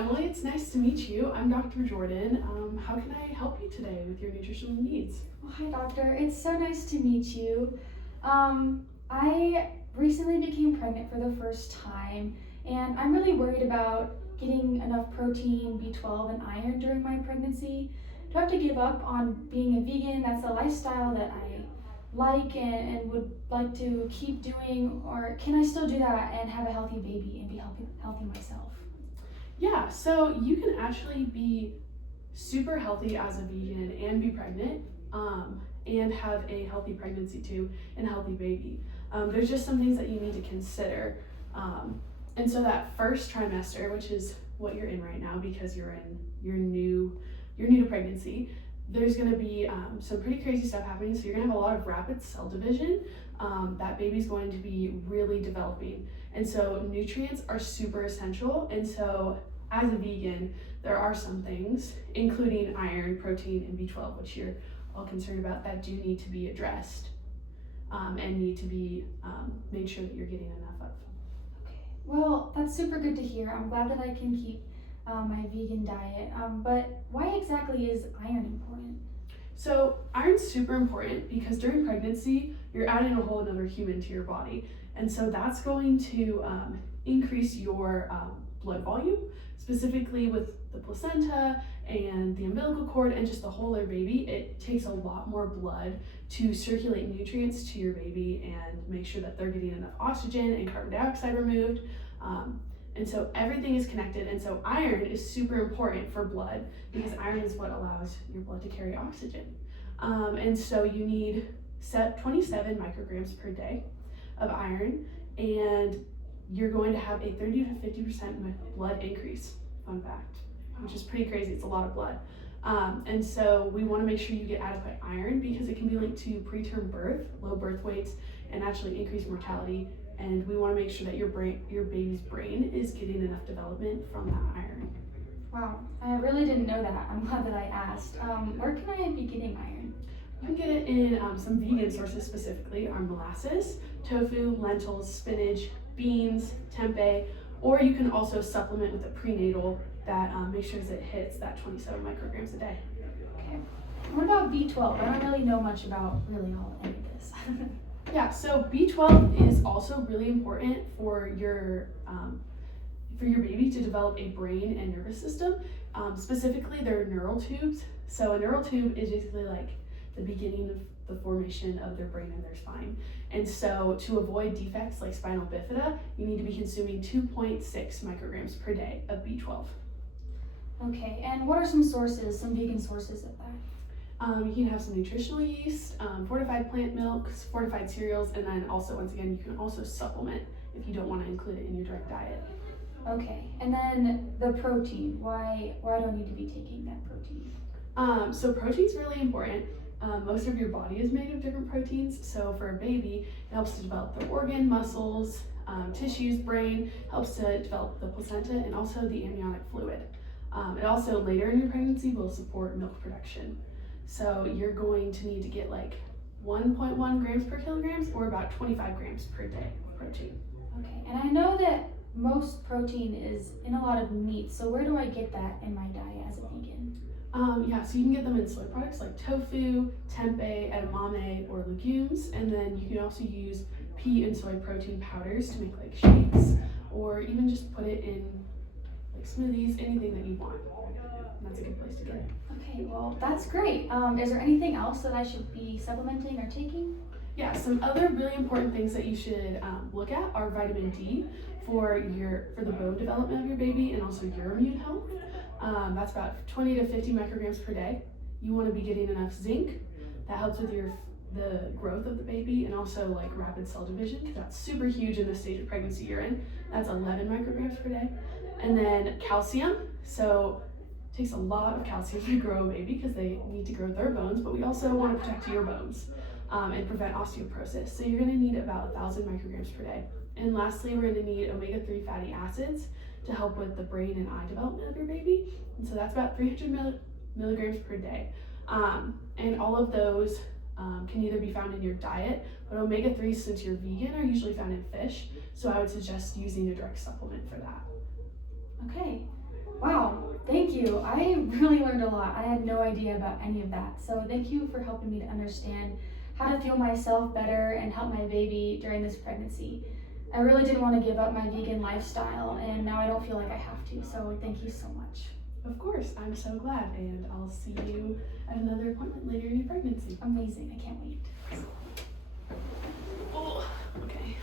Emily. It's nice to meet you. I'm Dr. Jordan. How can I help you today with your nutritional needs? Well, hi, doctor. It's so nice to meet you. I recently became pregnant for the first time, and I'm really worried about getting enough protein, B12, and iron during my pregnancy. Do I have to give up on being a vegan? That's a lifestyle that I like and would like to keep doing, or can I still do that and have a healthy baby and be healthy myself? Yeah, so you can actually be super healthy as a vegan and be pregnant, and have a healthy pregnancy too and a healthy baby. There's just some things that you need to consider. And so that first trimester, which is what you're in right now because you're new to pregnancy, there's going to be some pretty crazy stuff happening. So you're going to have a lot of rapid cell division. That baby's going to be really developing. And so nutrients are super essential. And so as a vegan, there are some things, including iron, protein, and B12, which you're all concerned about, that do need to be addressed and need to be made sure that you're getting enough of. Okay. Well, that's super good to hear. I'm glad that I can keep my vegan diet. But why exactly is iron important? So iron's super important because during pregnancy, you're adding a whole another human to your body. And so that's going to increase your blood volume, specifically with the placenta and the umbilical cord and just the whole of baby. It takes a lot more blood to circulate nutrients to your baby and make sure that they're getting enough oxygen and carbon dioxide removed. And so everything is connected. And so iron is super important for blood because iron is what allows your blood to carry oxygen. And so you need 27 micrograms per day of iron, and you're going to have a 30 to 50% blood increase. Fun fact, which is pretty crazy. It's a lot of blood. And so we want to make sure you get adequate iron because it can be linked to preterm birth, low birth weights, and actually increased mortality. And we want to make sure that your baby's brain is getting enough development from that iron. Wow, I really didn't know that. I'm glad that I asked. Where can I be getting iron? You can get it in some vegan sources, specifically our molasses, tofu, lentils, spinach, beans, tempeh, or you can also supplement with a prenatal that makes sure that it hits that 27 micrograms a day. Okay. What about B12? I don't really know much about any of this. Yeah, so B12 is also really important for your baby to develop a brain and nervous system. Specifically, their neural tubes. So a neural tube is basically like the beginning of the formation of their brain and their spine. And so to avoid defects like spinal bifida, you need to be consuming 2.6 micrograms per day of B12. Okay, and what are some vegan sources of that? You can have some nutritional yeast, fortified plant milks, fortified cereals, and then also, once again, you can also supplement if you don't want to include it in your direct diet. Okay, and then the protein. Why do I need to be taking that protein? So protein's really important. Most of your body is made of different proteins. So for a baby, it helps to develop the organ, muscles, tissues, brain, helps to develop the placenta and also the amniotic fluid. It also later in your pregnancy will support milk production. So you're going to need to get like 1.1 grams per kilograms or about 25 grams per day of protein. Okay, and I know that most protein is in a lot of meat, so where do I get that in my diet as a vegan? Yeah, so you can get them in soy products like tofu, tempeh, edamame, or legumes, and then you can also use pea and soy protein powders to make like shakes, or even just put it in like smoothies, anything that you want. And that's a good place to get it. Okay, well, that's great. Is there anything else that I should be supplementing or taking? Yeah, some other really important things that you should look at are vitamin D for the bone development of your baby and also your immune health. That's about 20 to 50 micrograms per day. You want to be getting enough zinc. That helps with the growth of the baby and also like rapid cell division because that's super huge in the stage of pregnancy you're in. That's 11 micrograms per day. And then calcium. So it takes a lot of calcium to grow a baby because they need to grow their bones, but we also want to protect your bones and prevent osteoporosis. So you're going to need about 1,000 micrograms per day. And lastly, we're going to need omega-3 fatty acids to help with the brain and eye development of your baby. And so that's about 300 milligrams per day. And all of those can either be found in your diet, but omega-3s, since you're vegan, are usually found in fish. So I would suggest using a direct supplement for that. Okay. Wow, thank you. I really learned a lot. I had no idea about any of that. So thank you for helping me to understand how to fuel myself better and help my baby during this pregnancy. I really didn't want to give up my vegan lifestyle, and now I don't feel like I have to. So thank you so much. Of course, I'm so glad, and I'll see you at another appointment later in your pregnancy. Amazing. I can't wait. Oh, okay.